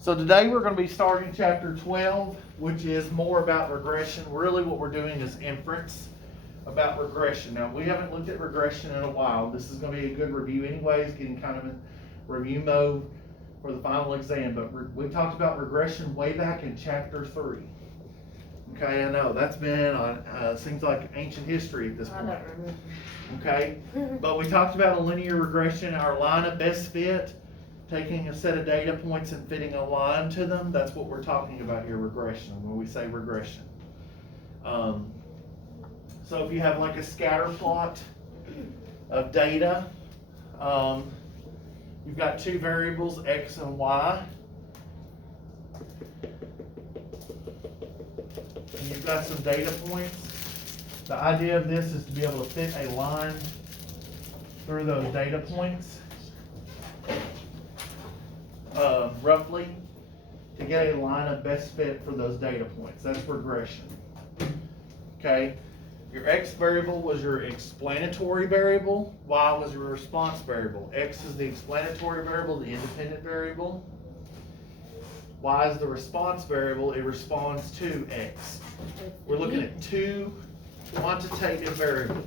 So today we're going to be starting chapter 12, which is more about regression. Really what we're doing is inference about regression. Now we haven't looked at regression in a while. This is going to be a good review anyways, getting kind of in review mode for the final exam. But we talked about regression way back in chapter 3. Okay, I know that's been seems like ancient history at this point. Okay, but we talked about a linear regression, our line of best fit, taking a set of data points and fitting a line to them. That's what we're talking about here, regression, when we say regression. So if you have like a scatter plot of data, you've got two variables, x and y. And you've got some data points. The idea of this is to be able to fit a line through those data points, roughly, to get a line of best fit for those data points. That's regression. Okay? Your x variable was your explanatory variable. Y was your response variable. X is the explanatory variable, the independent variable. Y is the response variable. It responds to x. We're looking at two quantitative variables.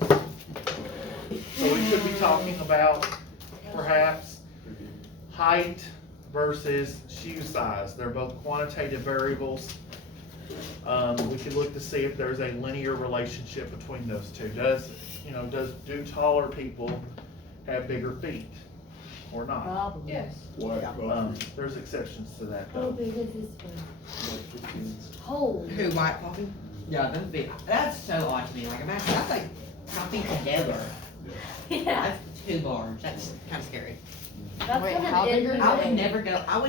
So we could be talking about perhaps height versus shoe size. They're both quantitative variables. We could look to see if there's a linear relationship between those two. Do taller people have bigger feet or not? Probably. Yes. There's exceptions to that How though. big is this one? Holy. Who, white coffee? Yeah, that's big. That's so odd to me. Like, imagine, that's like coffee together. Yeah. That's too large. That's kind of scary. That's Wait, what how an big are injury I would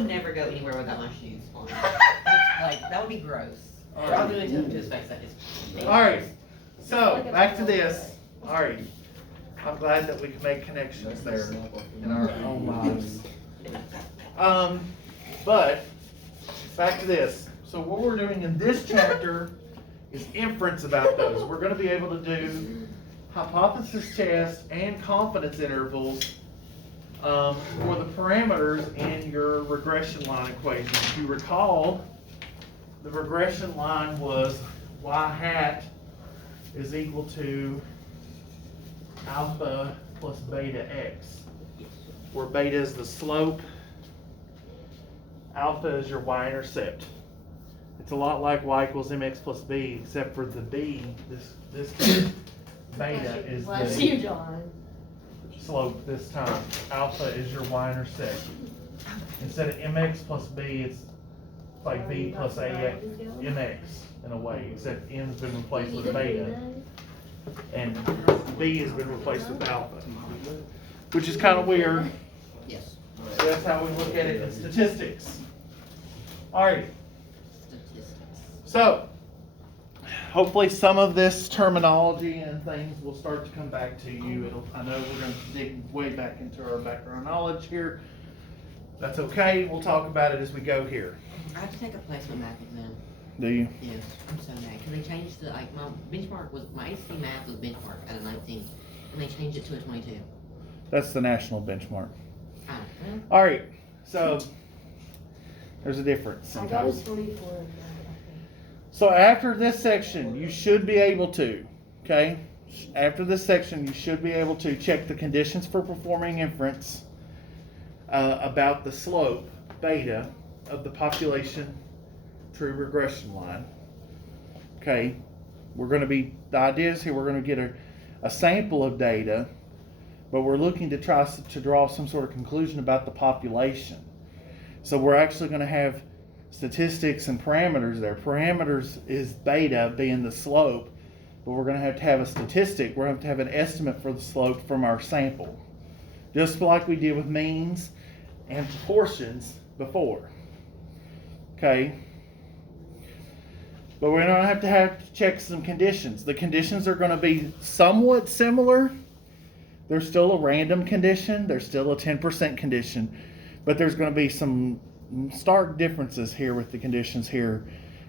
is. never go anywhere without my shoes on. That's, like, that would be gross. I'll do it to his face. That is. Alright, so back to this. Alright, I'm glad that we can make connections there in our own lives. But back to this. So what we're doing in this chapter is inference about those. We're going to be able to do hypothesis tests and confidence intervals for the parameters in your regression line equation. If you recall, the regression line was y hat is equal to alpha plus beta x, where beta is the slope, alpha is your y-intercept. It's a lot like y equals mx plus b, except for the b, this beta is Bless the you, John. slope this time. Alpha is your y-intercept. Instead of mx plus b, it's like b plus ax, mx in a way, except n's been replaced with beta, and b has been replaced with alpha, which is kind of weird. Yes. So that's how we look at it in statistics. Alright, Statistics. so hopefully some of this terminology and things will start to come back to you. I know we're going to dig way back into our background knowledge here. That's okay. We'll talk about it as we go here. I have to take a placement math exam. Do you? Yes. I'm so mad. Because they changed the, like, my benchmark was, my AC math was benchmark at a 19. And they changed it to a 22. That's the national benchmark. Ah, well, All right. So there's a difference. I got a sometimes. 24. So after this section, you should be able to, okay? After this section, you should be able to check the conditions for performing inference about the slope, beta, of the population true regression line. Okay, the idea is here we're going to get a sample of data, but we're looking to try to draw some sort of conclusion about the population. So we're actually going to have statistics and parameters there. Parameters is beta being the slope, but we're going to have a statistic. We're going to have an estimate for the slope from our sample, just like we did with means and proportions before. Okay, but we're going to have to check some conditions. The conditions are going to be somewhat similar. There's still a random condition. There's still a 10% condition, but there's going to be some stark differences here with the conditions here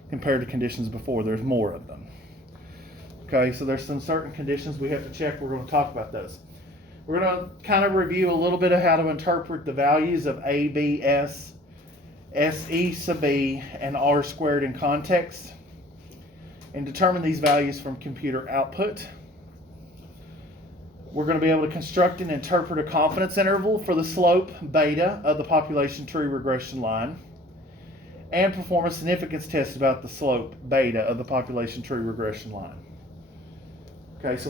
compared to conditions before. There's more of them. Okay, so there's some certain conditions we have to check. We're going to talk about those. We're going to kind of review a little bit of how to interpret the values of A, B, S, SE sub B, and R squared in context, and determine these values from computer output. We're going to be able to construct and interpret a confidence interval for the slope beta of the population tree regression line, and perform a significance test about the slope beta of the population tree regression line. Okay, so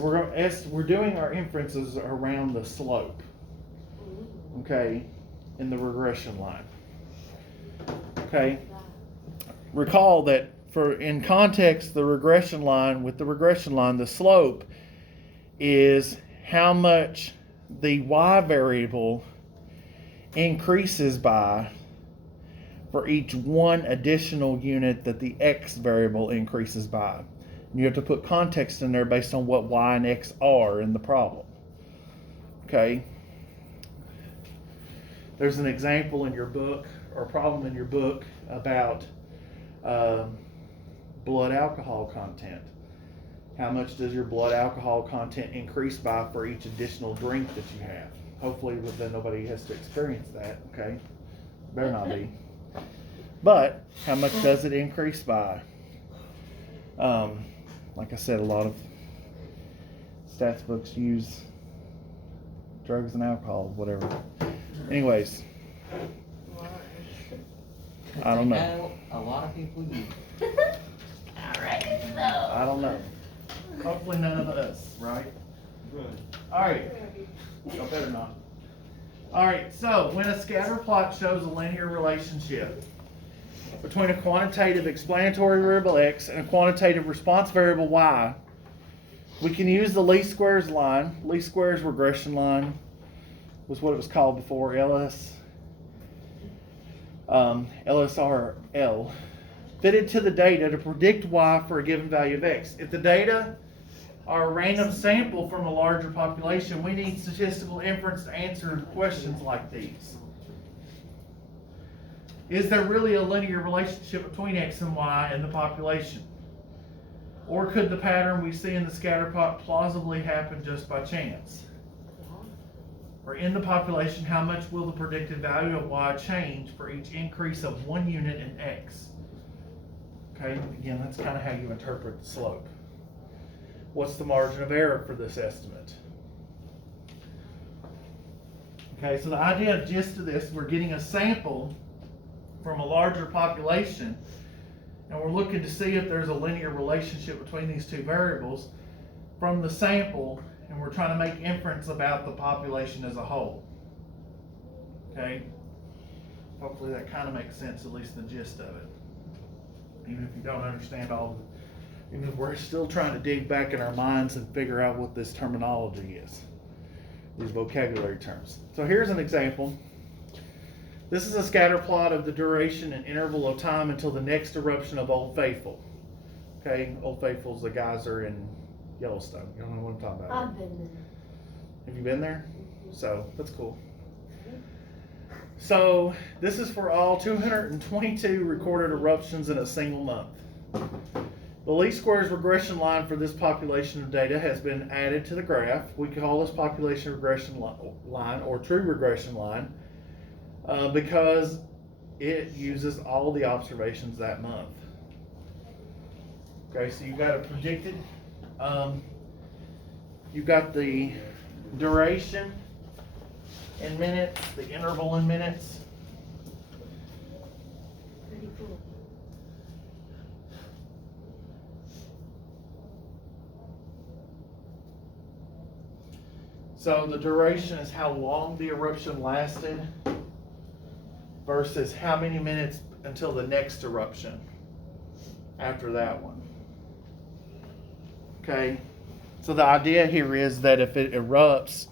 we're doing our inferences around the slope, okay, in the regression line. Okay, recall that in context, the regression line, the slope is how much the y variable increases by for each one additional unit that the x variable increases by. And you have to put context in there based on what y and x are in the problem. Okay? There's an example in your book, or a problem in your book, about blood alcohol content. How much does your blood alcohol content increase by for each additional drink that you have? Hopefully then nobody has to experience that, okay? Better not be. But how much does it increase by? Like I said, a lot of stats books use drugs and alcohol, whatever. Anyways, I don't know. A lot of people use. Alright, so. I don't know. Hopefully none of us, right? Good. Alright. I better not. Alright, so when a scatter plot shows a linear relationship between a quantitative explanatory variable x and a quantitative response variable y, we can use the least squares line. Least squares regression line was what it was called before, LSRL, fitted to the data to predict y for a given value of x. If the data are a random sample from a larger population, we need statistical inference to answer questions like these. Is there really a linear relationship between x and y in the population? Or could the pattern we see in the scatter plot plausibly happen just by chance? Or in the population, how much will the predicted value of y change for each increase of 1 unit in x? Okay, again, that's kind of how you interpret the slope. What's the margin of error for this estimate? Okay, so the idea, gist of this, we're getting a sample from a larger population, and we're looking to see if there's a linear relationship between these two variables from the sample, and we're trying to make inference about the population as a whole. Okay? Hopefully that kind of makes sense, at least the gist of it. Even if you don't understand even if we're still trying to dig back in our minds and figure out what this terminology is, these vocabulary terms. So here's an example. This is a scatter plot of the duration and interval of time until the next eruption of Old Faithful. Okay, Old Faithful's the geyser in Yellowstone. You don't know what I'm talking about. I've been there. Have you been there? So, that's cool. So, this is for all 222 recorded eruptions in a single month. The least squares regression line for this population of data has been added to the graph. We call this population regression line or true regression line because it uses all the observations that month. Okay, so you've got a predicted, you've got the duration in minutes, the interval in minutes. Pretty cool. So the duration is how long the eruption lasted versus how many minutes until the next eruption after that one. Okay, so the idea here is that if it erupts,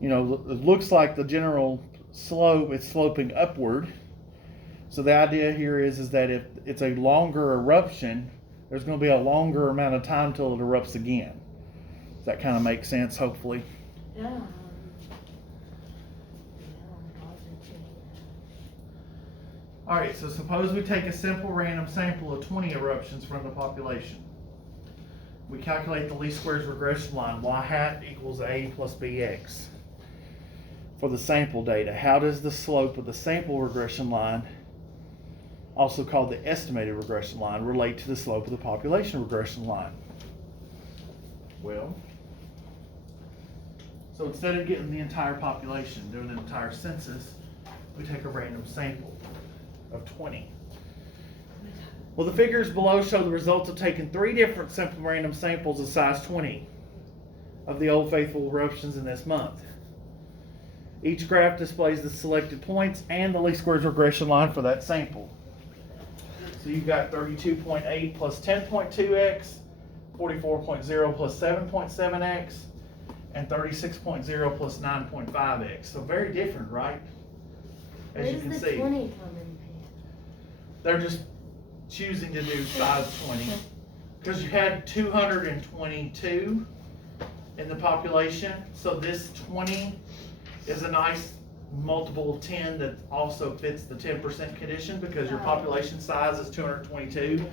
you know, it looks like the general slope is sloping upward. So the idea here is that if it's a longer eruption, there's going to be a longer amount of time till it erupts again. Does that kind of make sense, hopefully? Yeah. All right, so suppose we take a simple random sample of 20 eruptions from the population. We calculate the least squares regression line, y hat equals a plus bx. for the sample data. How does the slope of the sample regression line, also called the estimated regression line, relate to the slope of the population regression line? Well, so instead of getting the entire population, doing an entire census, we take a random sample of 20. Well, the figures below show the results of taking 3 different simple random samples of size 20 of the Old Faithful eruptions in this month. Each graph displays the selected points and the least squares regression line for that sample. So you've got 32.8 plus 10.2x, 44.0 plus 7.7x, and 36.0 plus 9.5x. So very different, right? As you can see. 20 come in? They're just choosing to do size 20 because you had 222 in the population. So this 20 is a nice multiple of 10 that also fits the 10% condition because your population size is 222.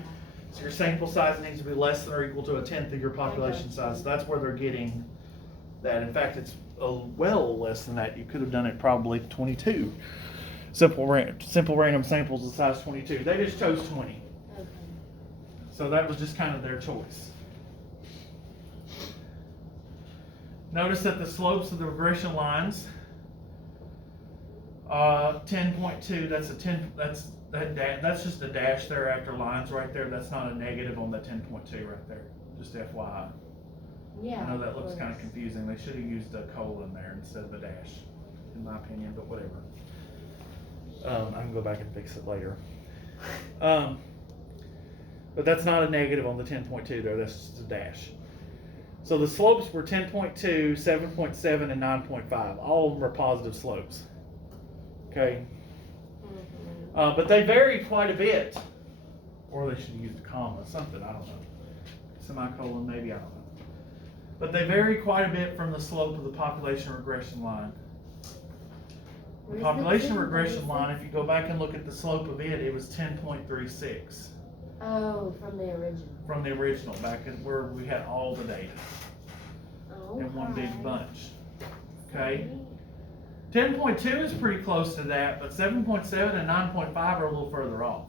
So your sample size needs to be less than or equal to 1/10 of your population size. So that's where they're getting that. In fact, it's well less than that. You could have done it probably 22. Simple random samples of size 22. They just chose 20. Okay. So that was just kind of their choice. Notice that the slopes of the regression lines, 10.2, that's just a dash there after lines right there. That's not a negative on the 10.2 right there. Just FYI. Yeah. I know that looks kind of confusing. They should have used a colon there instead of a dash, in my opinion, but whatever. I can go back and fix it later. But that's not a negative on the 10.2 there. That's just a dash. So the slopes were 10.2, 7.7, and 9.5. All of them are positive slopes. Okay. But they vary quite a bit. Or they should have used a comma, something, I don't know. Semicolon, maybe, I don't know. But they vary quite a bit from the slope of the population regression line. The population regression line, if you go back and look at the slope of it, it was 10.36. Oh, from the original. From the original, back in where we had all the data Oh, in one big hi. bunch. Okay? 10.2 is pretty close to that, but 7.7 and 9.5 are a little further off,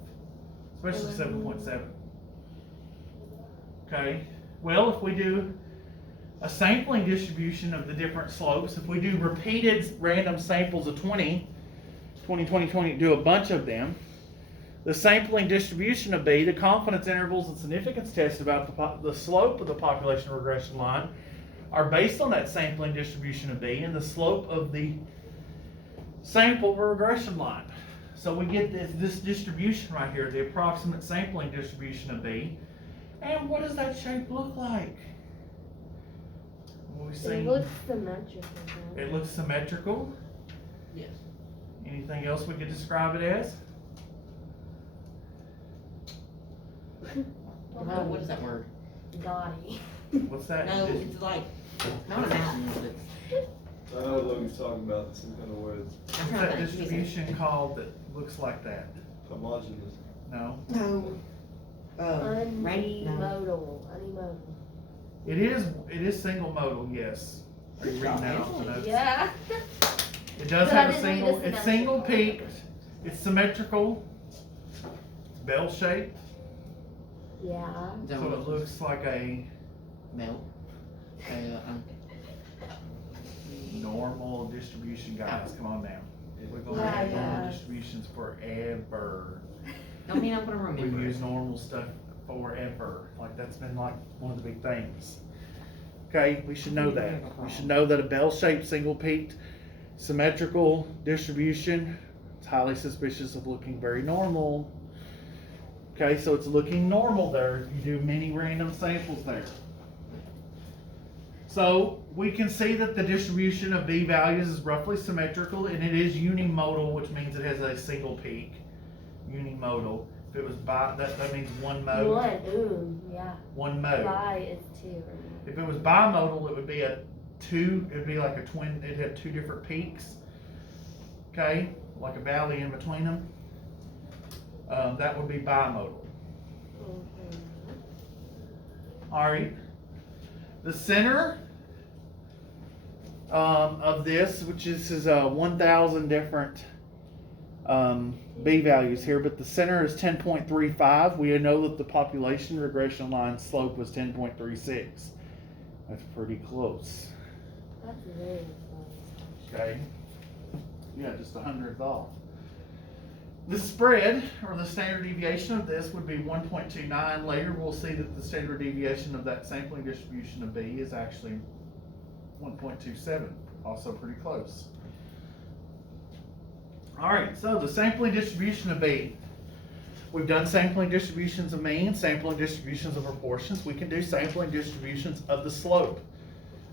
especially 7.7. Okay? Well, if we do a sampling distribution of the different slopes, if we do repeated random samples of 20, do a bunch of them, the sampling distribution of B, the confidence intervals and significance test about the slope of the population regression line are based on that sampling distribution of B and the slope of the sample regression line. So we get this distribution right here, the approximate sampling distribution of B. And what does that shape look like? It looks symmetrical. It looks symmetrical. Yes. Anything else we could describe it as? Well, what is that word? Dotty. What's that? No, it's like, not a mountain, but I know what he's talking about, some kind of words. I'm What's trying that to think. distribution called that looks like that? Homogeneous. No. No. Unimodal. It is single modal, yes. Are you reading that off the notes? Yeah. It does But I have a didn't read single, the it's single symmetrical. peaked, it's symmetrical, it's bell shaped, Yeah. so it looks like a Melt. normal distribution, guys. Come on now. We're gonna Yeah, have normal yeah. distributions forever. Don't mean I'm gonna We remember. use normal stuff forever. Like that's been like one of the big things. Okay, we should know that. We should know that a bell-shaped, single-peaked, symmetrical distribution is highly suspicious of looking very normal. Okay, so it's looking normal there if you do many random samples there. So we can see that the distribution of B values is roughly symmetrical, and it is unimodal, which means it has a single peak. Unimodal. If it was that means one mode. One. Ooh, yeah. One mode. Bi is 2. If it was bimodal, it would be it'd be like a twin, it'd have 2 different peaks. Okay, like a valley in between them. That would be bimodal. All right. The center of this, which is 1,000 different B values here, but the center is 10.35. We know that the population regression line slope was 10.36. That's pretty close. That's very close. Okay. Yeah, just 100th off. The spread, or the standard deviation of this, would be 1.29. Later we'll see that the standard deviation of that sampling distribution of B is actually 1.27. Also pretty close. Alright, so the sampling distribution of B. We've done sampling distributions of mean, sampling distributions of proportions. We can do sampling distributions of the slope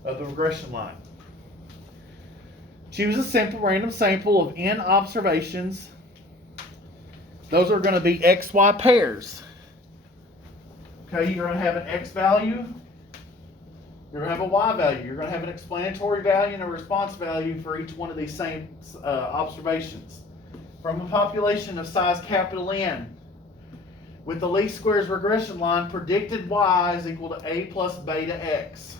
of the regression line. Choose a simple random sample of n observations. Those are going to be XY pairs. Okay, you're going to have an X value. You're going to have a Y value. You're going to have an explanatory value and a response value for each one of these same observations. From a population of size capital N, with the least squares regression line, predicted Y is equal to A plus beta X.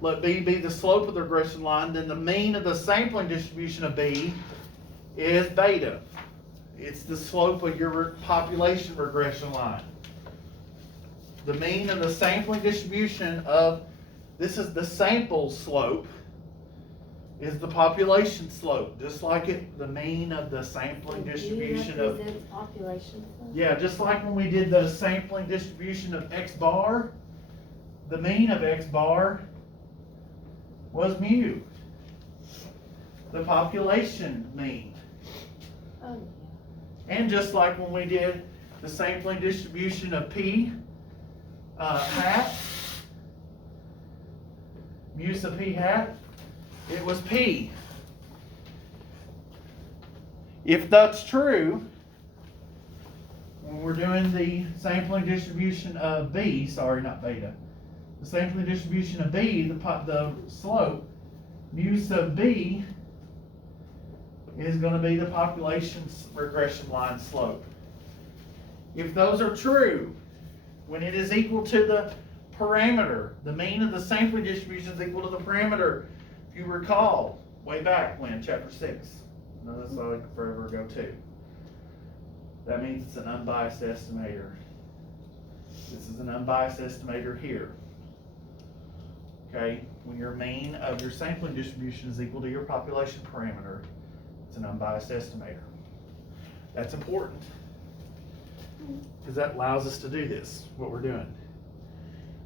Let B be the slope of the regression line, then the mean of the sampling distribution of B is beta. It's the slope of your population regression line. The mean of the sampling distribution of, this is the sample slope, is the population slope. Just like the mean of the sampling distribution of, population. yeah, just like when we did the sampling distribution of X bar, the mean of X bar was mu. The population mean. Oh, And just like when we did the sampling distribution of P hat, mu sub P hat, it was P. If that's true, when we're doing the sampling distribution of B, sorry, not beta, the sampling distribution of B, the slope, mu sub B is going to be the population regression line slope. If those are true, when it is equal to the parameter, the mean of the sampling distribution is equal to the parameter. If you recall, way back when, chapter 6. No, that's like forever ago too. That means it's an unbiased estimator. This is an unbiased estimator here. Okay, when your mean of your sampling distribution is equal to your population parameter, it's an unbiased estimator. That's important because that allows us to do this, what we're doing.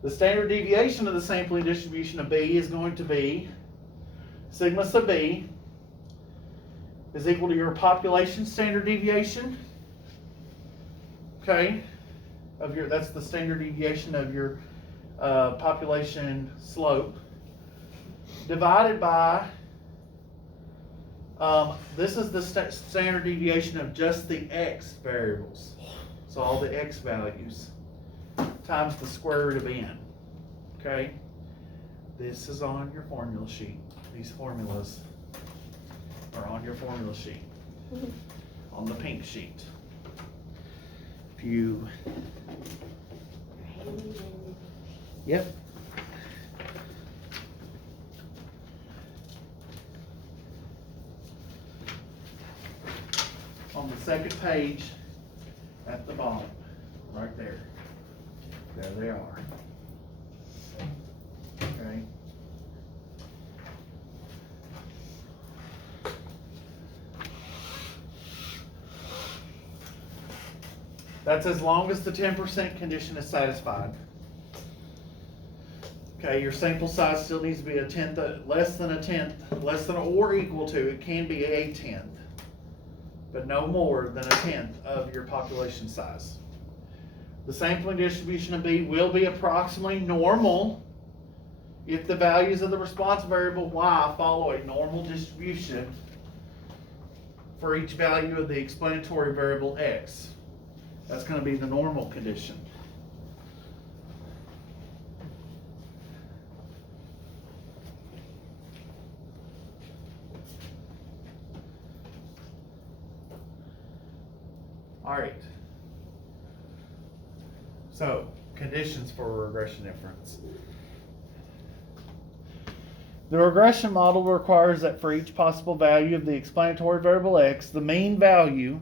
The standard deviation of the sampling distribution of B is going to be sigma sub B is equal to your population standard deviation. Okay, that's the standard deviation of your population slope divided by this is the standard deviation of just the X variables, so all the X values times the square root of n. Okay, this is on your formula sheet. These formulas are on your formula sheet on the pink sheet. If you yep. On the second page at the bottom, right there. There they are. Okay. That's as long as the 10% condition is satisfied. Okay, your sample size still needs to be less than or equal to, it can be a tenth, but no more than a tenth of your population size. The sampling distribution of B will be approximately normal if the values of the response variable Y follow a normal distribution for each value of the explanatory variable X. That's going to be the normal condition. All right. So, conditions for regression inference. The regression model requires that for each possible value of the explanatory variable x, the mean value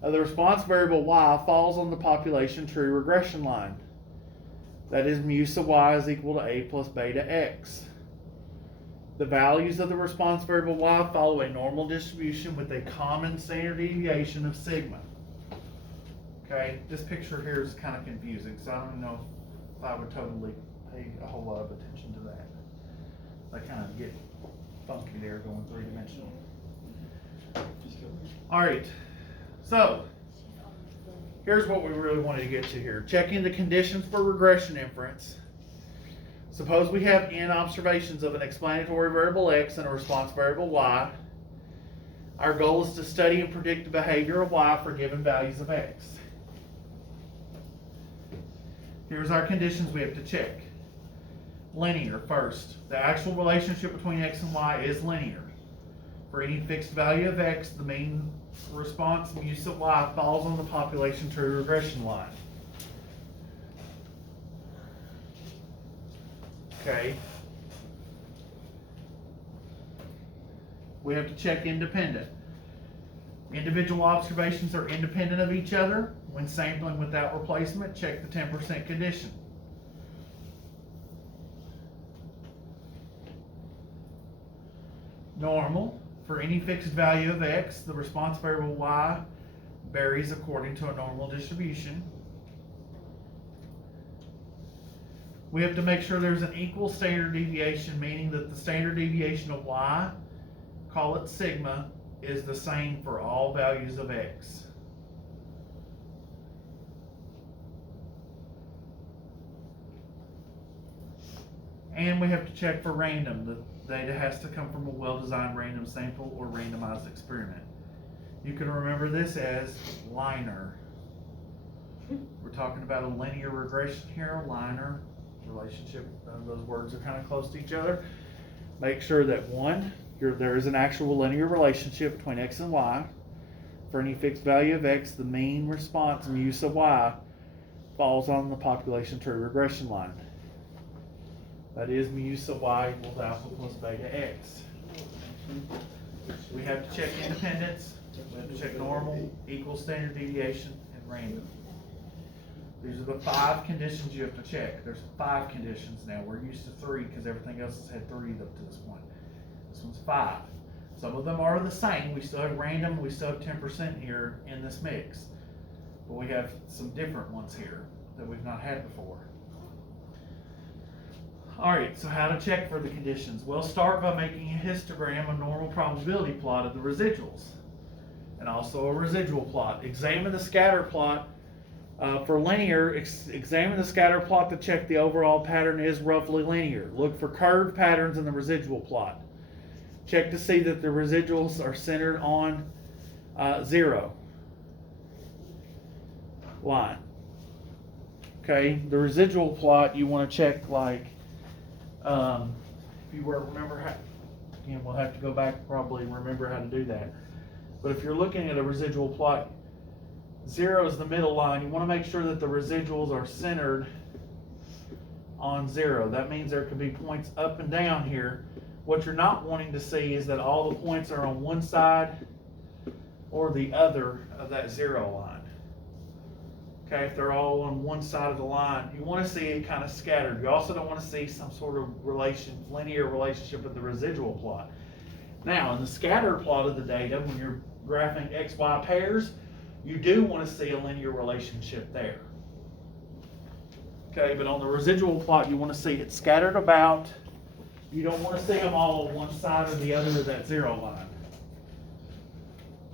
of the response variable y falls on the population tree regression line. That is, mu sub y is equal to a plus beta x. The values of the response variable y follow a normal distribution with a common standard deviation of sigma. Okay, this picture here is kind of confusing, so I don't know if I would totally pay a whole lot of attention to that. They kind of get funky there going three-dimensional. All right, so here's what we really wanted to get to here. Checking the conditions for regression inference. Suppose we have n observations of an explanatory variable x and a response variable y. Our goal is to study and predict the behavior of y for given values of x. Here's our conditions we have to check. Linear first. The actual relationship between x and y is linear. For any fixed value of x, the mean response mu sub y falls on the population tree regression line. Okay. We have to check independent. Individual observations are independent of each other. When sampling without replacement, check the 10% condition. Normal. For any fixed value of x, the response variable y varies according to a normal distribution. We have to make sure there's an equal standard deviation, meaning that the standard deviation of y, call it sigma, is the same for all values of x. And we have to check for random. The data has to come from a well-designed random sample or randomized experiment. You can remember this as linear. We're talking about a linear regression here, linear relationship. Those words are kind of close to each other. Make sure that one, there is an actual linear relationship between x and y. For any fixed value of x, the mean response mu sub y falls on the population tree regression line. That is mu sub y equals alpha plus beta x. We have to check independence. We have to check normal, equal standard deviation, and random. These are the 5 conditions you have to check. There's 5 conditions now. We're used to 3 because everything else has had 3 up to this point. This one's 5. Some of them are the same. We still have random. We still have 10% here in this mix. But we have some different ones here that we've not had before. All right, so how to check for the conditions? We'll start by making a histogram, a normal probability plot of the residuals, and also a residual plot. Examine the scatter plot. For linear, examine the scatter plot to check the overall pattern is roughly linear. Look for curved patterns in the residual plot. Check to see that the residuals are centered on 0 line. Okay, the residual plot you want to check like, if you were remember how, again we'll have to go back probably and remember how to do that. But if you're looking at a residual plot, 0 is the middle line. You want to make sure that the residuals are centered on 0. That means there could be points up and down here. What you're not wanting to see is that all the points are on one side or the other of that 0 line. Okay, if they're all on one side of the line, you want to see it kind of scattered. You also don't want to see some sort of linear relationship with the residual plot. Now, in the scatter plot of the data, when you're graphing XY pairs, you do want to see a linear relationship there. Okay, but on the residual plot, you want to see it scattered about. You don't want to see them all on one side or the other of that 0 line.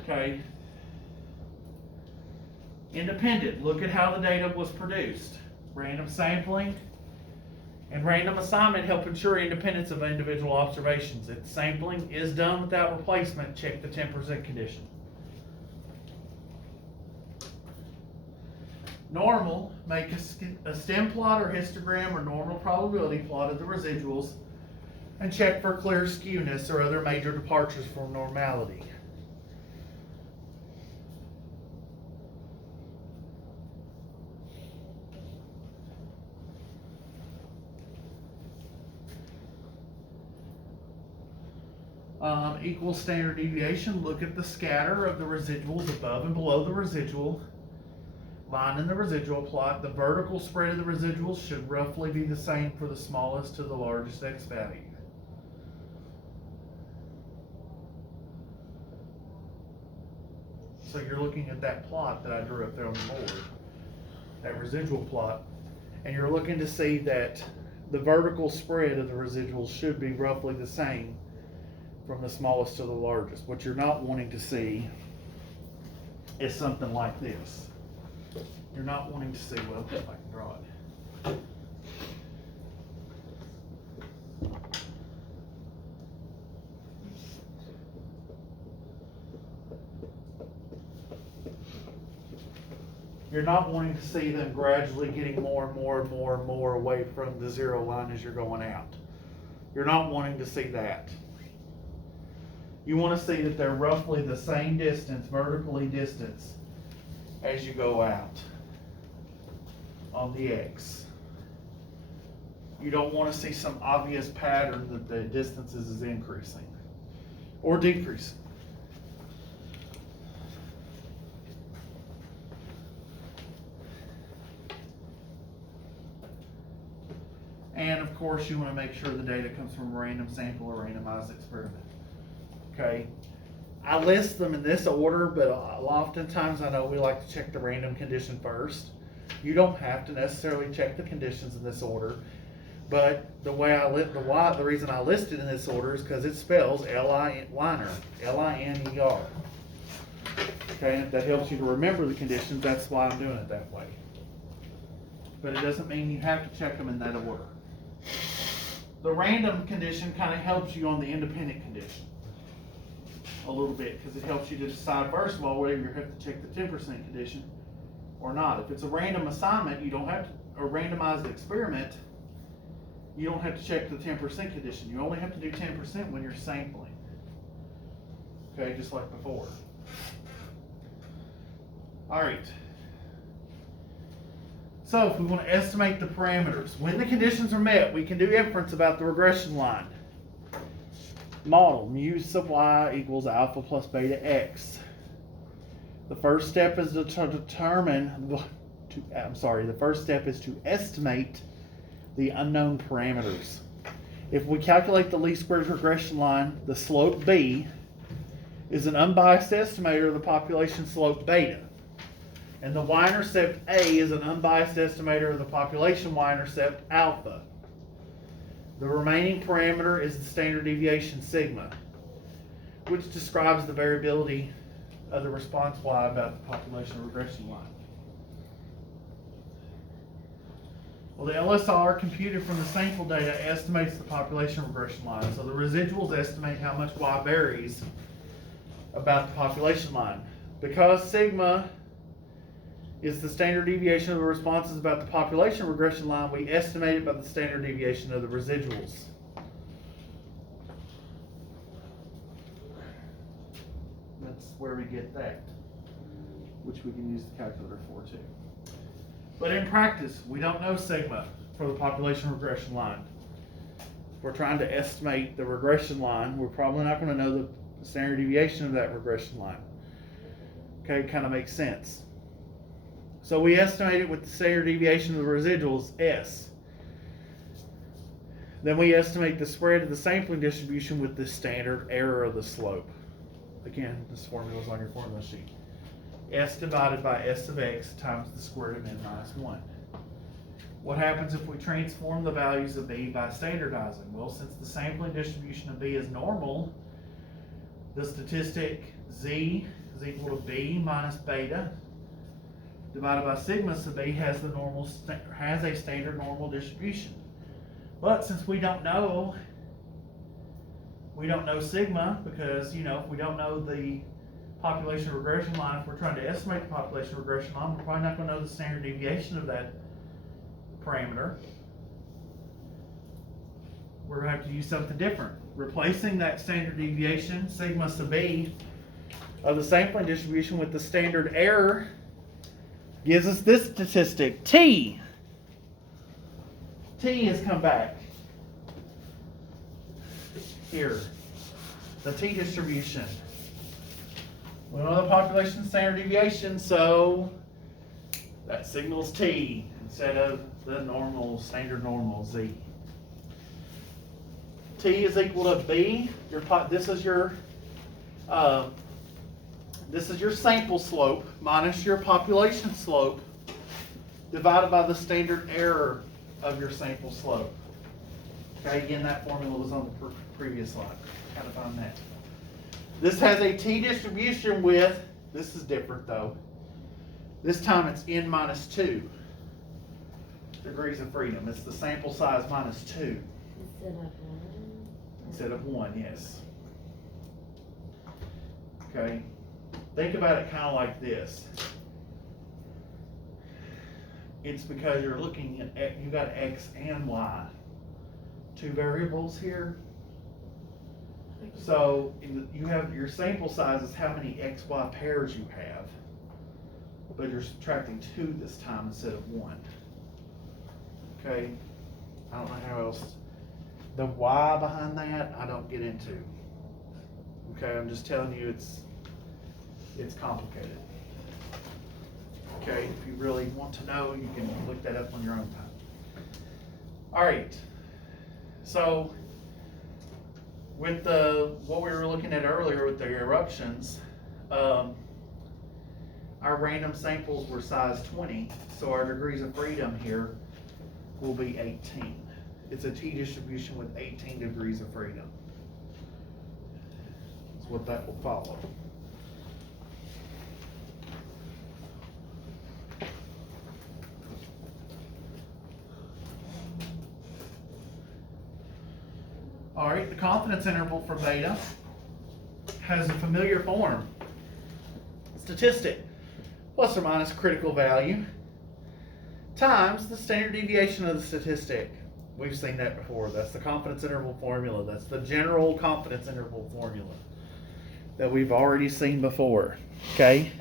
Okay. Independent, look at how the data was produced. Random sampling and random assignment help ensure independence of individual observations. If sampling is done without replacement, check the 10% condition. Normal, make a stem plot or histogram or normal probability plot of the residuals and check for clear skewness or other major departures from normality. Equals standard deviation. Look at the scatter of the residuals above and below the residual line in the residual plot. The vertical spread of the residuals should roughly be the same for the smallest to the largest x value. So you're looking at that plot that I drew up there on the board, that residual plot, and you're looking to see that the vertical spread of the residuals should be roughly the same from the smallest to the largest. What you're not wanting to see is something like this. You're not wanting to see, well, if I can draw it. You're not wanting to see them gradually getting more and more and more and more away from the zero line as you're going out. You're not wanting to see that. You want to see that they're roughly the same distance, vertically distance, as you go out on the X. You don't want to see some obvious pattern that the distances is increasing or decreasing. And of course, you want to make sure the data comes from a random sample or randomized experiment. Okay, I list them in this order, but oftentimes I know we like to check the random condition first. You don't have to necessarily check the conditions in this order, but the reason I list it in this order is because it spells Liner, L-I-N-E-R. Okay, if that helps you to remember the conditions, that's why I'm doing it that way. But it doesn't mean you have to check them in that order. The random condition kind of helps you on the independent condition a little bit, because it helps you to decide, first of all, whether you have to check the 10% condition or not. If it's a random assignment, you don't have to, or randomized experiment, you don't have to check the 10% condition. You only have to do 10% when you're sampling. Okay, just like before. All right. So if we want to estimate the parameters, when the conditions are met, we can do inference about the regression line. Model mu sub y equals alpha plus beta x. The first step is to estimate the unknown parameters. If we calculate the least squares regression line, the slope b is an unbiased estimator of the population slope beta. And the y-intercept a is an unbiased estimator of the population y-intercept alpha. The remaining parameter is the standard deviation sigma, which describes the variability of the response y about the population regression line. Well, the LSR computed from the sample data estimates the population regression line. So the residuals estimate how much y varies about the population line. Because sigma is the standard deviation of the responses about the population regression line, we estimate it by the standard deviation of the residuals. That's where we get that, which we can use the calculator for too. But in practice, we don't know sigma for the population regression line. If we're trying to estimate the regression line, we're probably not going to know the standard deviation of that regression line. Okay, kind of makes sense. So we estimate it with the standard deviation of the residuals, S. Then we estimate the spread of the sampling distribution with the standard error of the slope. Again, this formula is on your formula sheet. S divided by S of x times the square root of n minus 1. What happens if we transform the values of b by standardizing? Well, since the sampling distribution of b is normal, the statistic z is equal to b minus beta divided by sigma sub b has a standard normal distribution. But since we don't know sigma, because if we don't know the population regression line, if we're trying to estimate the population regression line, we're probably not going to know the standard deviation of that parameter. We're going to have to use something different. Replacing that standard deviation, sigma sub b, of the sampling distribution with the standard error gives us this statistic, T. T has come back here. the t-distribution. We know the population standard deviation, so that signals t instead of the normal, standard normal z. T is equal to b. This is your sample slope minus your population slope divided by the standard error of your sample slope. Okay, again, that formula was on the previous slide. How to find that. This has a t-distribution with, this is different though. This time it's n minus 2 degrees of freedom. It's the sample size minus 2 Instead of 1. instead of 1, yes. Okay, think about it kind of like this. It's because you're looking at, you got x and y, two variables here. So you have your sample size is how many XY pairs you have, but you're subtracting 2 this time instead of 1. Okay, I don't know how else. The why behind that I don't get into. Okay, I'm just telling you it's complicated. Okay, if you really want to know, you can look that up on your own time. All right, so with what we were looking at earlier with the eruptions, our random samples were size 20, so our degrees of freedom here will be 18. It's a t-distribution with 18 degrees of freedom. That's what that will follow. All right, the confidence interval for beta has a familiar form. Statistic plus or minus critical value times the standard deviation of the statistic. We've seen that before. That's the confidence interval formula. That's the general confidence interval formula that we've already seen before. Okay?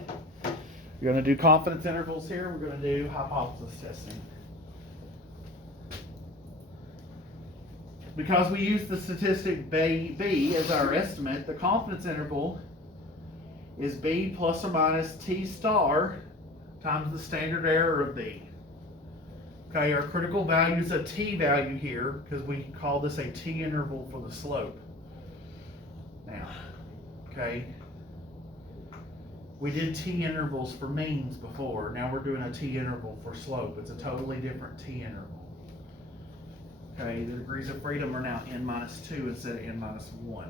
We're going to do confidence intervals here. We're going to do hypothesis testing. Because we use the statistic B as our estimate, the confidence interval is B plus or minus T star times the standard error of B. Okay, our critical value is a T value here because we call this a T interval for the slope. Now, okay, we did T intervals for means before. Now we're doing a T interval for slope. It's a totally different T interval. Okay, the degrees of freedom are now n minus 2 instead of n minus 1.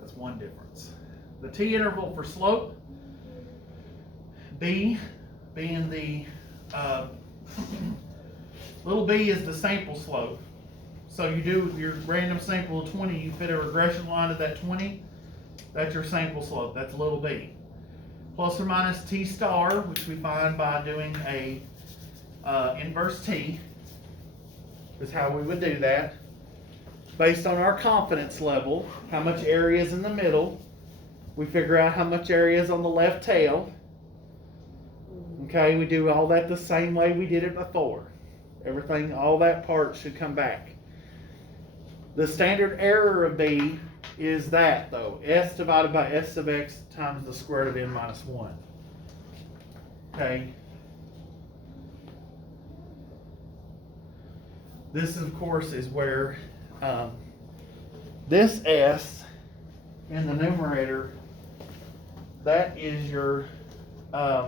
That's one difference. The T interval for slope, B being the, little b is the sample slope. So you do your random sample of 20, you fit a regression line to that 20, that's your sample slope, that's little b. Plus or minus T star, which we find by doing a inverse T, is how we would do that. Based on our confidence level, how much area is in the middle, we figure out how much area is on the left tail. Okay, we do all that the same way we did it before. Everything, all that part should come back. The standard error of B is that though, S divided by S sub x times the square root of n minus 1. Okay. This, of course, is where this S in the numerator, that is your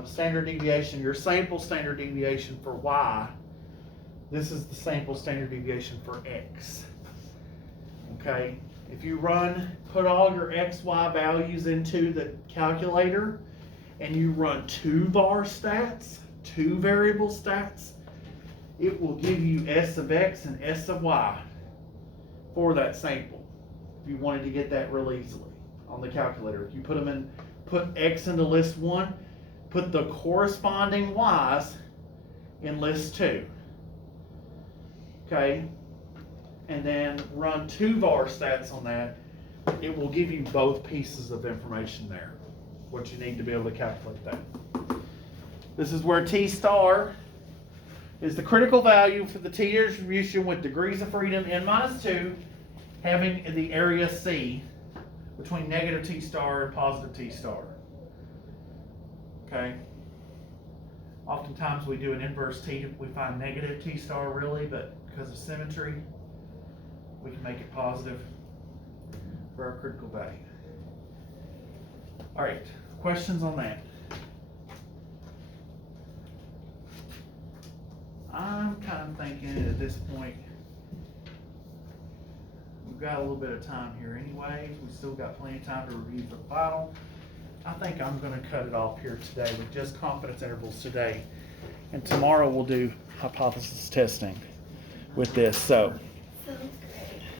standard deviation, your sample standard deviation for Y. This is the sample standard deviation for X. Okay, if you put all your X, Y values into the calculator and you run 2 var stats, 2 variable stats, it will give you S of X and S of Y for that sample. If you wanted to get that real easily on the calculator. If you put X into list 1, put the corresponding Y's in list 2. Okay? And then run 2 var stats on that. It will give you both pieces of information there. What you need to be able to calculate that. This is where T star is the critical value for the T distribution with degrees of freedom n minus 2 having the area C between negative T star and positive T star. Okay? Oftentimes we do an inverse T, we find negative T star really, but because of symmetry, we can make it positive for our critical value. All right, questions on that? I'm kind of thinking at this point, we've got a little bit of time here anyways. We still got plenty of time to review for the final. I think I'm gonna cut it off here today with just confidence intervals today. And tomorrow we'll do hypothesis testing with this, so. Sounds